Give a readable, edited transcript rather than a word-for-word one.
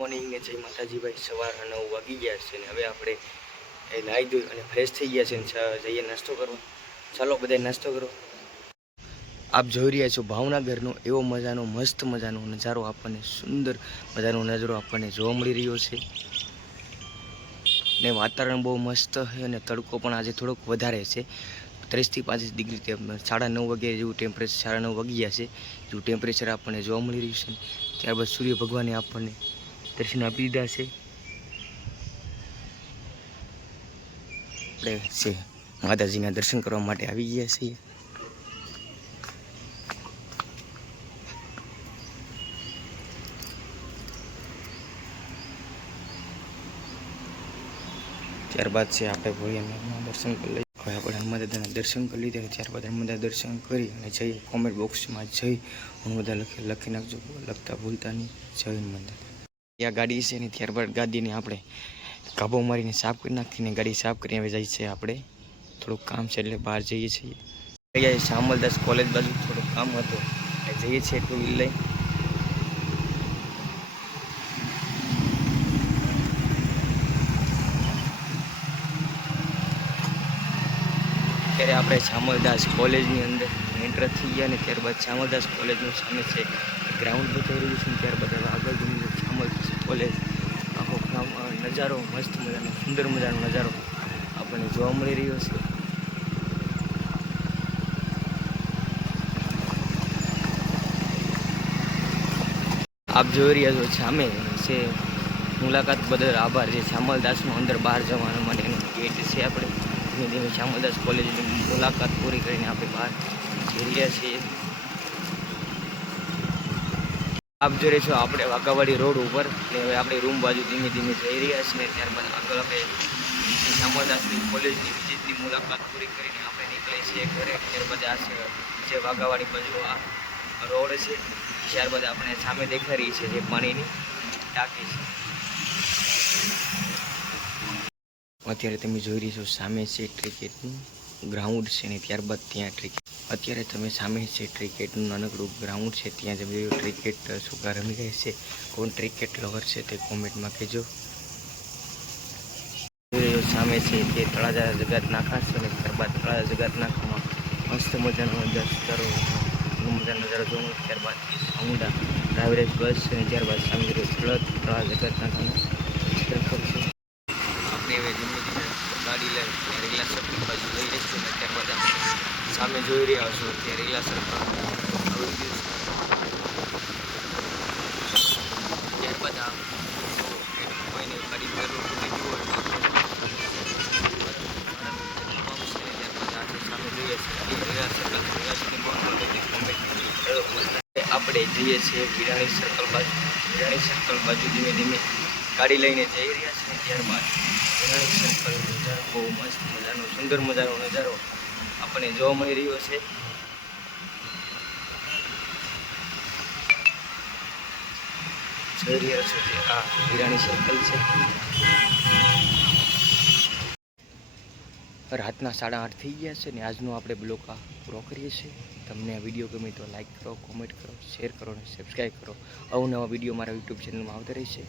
Morning ને જય માતાજી ભાઈ। સવારના 9 વાગી ગયા છે ને હવે આપણે નાહી ધોઈ અને ફ્રેશ થઈ ગયા છે ને જઈએ નાસ્તો કરવા। ચાલો બધા નાસ્તો કરો। આપ જોઈ રહ્યા છો ભાવનગરનો એવો મજાનો મસ્ત મજાનો નજારો, આપણને સુંદર મજાનો નજારો આપણને જોવા મળી રહ્યો છે ને વાતાવરણ બહુ મસ્ત છે અને તડકો પણ આજે થોડોક વધારે છે, 30 થી 35 ડિગ્રી, 9:30 વાગે જેવું ટેમ્પરેચર, 9:30 વાગી ગયા છે જેવું ટેમ્પરેચર આપણને જોવા મળી રહ્યું છે। ત્યારબાદ સૂર્ય ભગવાને આપણને દર્શન આપી દીધા છે। આપણે માતાજીના દર્શન કરવા માટે આવી ગયા છીએ। ત્યારબાદ છે આપણે ભોળિયાનાથના દર્શન કરી લઈએ। હવે આપણે હનુમાન દાદાના દર્શન કરી લીધા, ત્યારબાદ હનુમાન દાદા દર્શન કરી અને જઈએ કોમેન્ટ બોક્સમાં જઈ હનુમાન દાદા લખી નાખજો, લખતા ભૂલતા નહીં, જય હનુમાન દાદા। આ ગાડી છે ને ત્યારબાદ ગાડીને આપણે કાબો મારીને સાફ કરી નાખીને ગાડી સાફ કરીને હવે જઈએ છીએ આપણે, થોડુંક કામ છે એટલે બહાર જઈએ છીએ। શામલદાસ કોલેજ બાજુ થોડુંક કામ હતું એટલે જઈએ છીએ ટુ વ્હીલ લઈ। ત્યારે આપણે શામલદાસ કોલેજની અંદર એન્ટર થઈ ગયા ને ત્યારબાદ શામલદાસ કોલેજનું સામે છે ગ્રાઉન્ડ બતાવી રહ્યું છે। ત્યારબાદ હવે આગળ જઈને શામલદાસ કોલેજ આખો નજારો મસ્ત મજાનો સુંદર મજાનો નજારો આપણને જોવા મળી રહ્યો છે। આપ જોઈ રહ્યા છો સામે છે મુલાકાત બદલ આભાર, જે શામલદાસનો અંદર બહાર જવા માટેનો ગેટ છે। આપણે ધીમે ધીમે શામલદાસ કોલેજની મુલાકાત પૂરી કરીને આપણે બહાર જઈ રહ્યા છીએ। આપ જોઈ રહ્યા છો આપણે વાઘાવાડી રોડ ઉપર, એટલે હવે આપણે રૂમ બાજુ ધીમે ધીમે જઈ રહ્યા છીએ। ત્યારબાદ આગળ આપણે શામલદાસની કોલેજની વિઝિટની મુલાકાત પૂરી કરીને આપણે નીકળીએ છીએ ઘરે। ત્યારબાદ આ છે જે વાઘાવાડી બાજુ આ રોડ છે, ત્યારબાદ આપણે સામે દેખાઈ રહી છે જે પાણીની ટાંકી છે। અત્યારે તમે જોઈ રહી છો સામે છે ક્રિકેટનું ગ્રાઉન્ડ છે ને ત્યારબાદ ત્યાં અત્યારે તમે સામે છે ક્રિકેટનું નાનકડું ગ્રાઉન્ડ છે, ત્યાં તમે ક્રિકેટ છોકરા રમી રહ્યા છે। કોણ ક્રિકેટ લવર છે તે કોમેન્ટમાં કહેજો। સામે છે તે તળાજા જગત નાખા છે ને ત્યારબાદ તળાજા જગત નાખામાં મસ્ત મજાનો નજારો જોવો। ત્યારબાદ અમુડા ટ્રાવેલ્સ બસ છે ને ત્યારબાદ સામે તળાજા જગત નાખાનો સર્કલ છે। આપણે હવે ધીમે ધીમે ગાડી લઈ રેલા સર્કલ બાજુ લઈ રહીશું ને ત્યારબાદ સામે જોઈ રહ્યા છો ત્યાં રેલા સર્કલ આવી ગયું છે। ત્યારબાદ કોઈને ગાડી પેટ્રોલ પૂરી ગયું હોય સામે જોઈએ છીએ રેલા સર્કલ આપણે જઈએ છીએ વિરાણી સર્કલ બાજુ ધીમે ધીમે ગાડી લઈને જઈ રહ્યા છીએ। ત્યારબાદ વિરાણી સર્કલ નજારો બહુ મસ્ત મજાનો સુંદર મજાનો નજારો આપણને જોવા મળી રહ્યો છે। જોઈ રહ્યા છો કે આ વિરાણી સર્કલ છે। રાતના 8:30 થઈ ગયા છે ને આજનો આપણે બ્લોગ પૂરો કરીએ છીએ। તમને આ વિડીયો ગમે તો લાઈક કરો, કોમેન્ટ કરો, શેર કરો અને સબસ્ક્રાઈબ કરો। અવનવા વિડીયો મારા યુટ્યુબ ચેનલમાં આવતા રહેશે।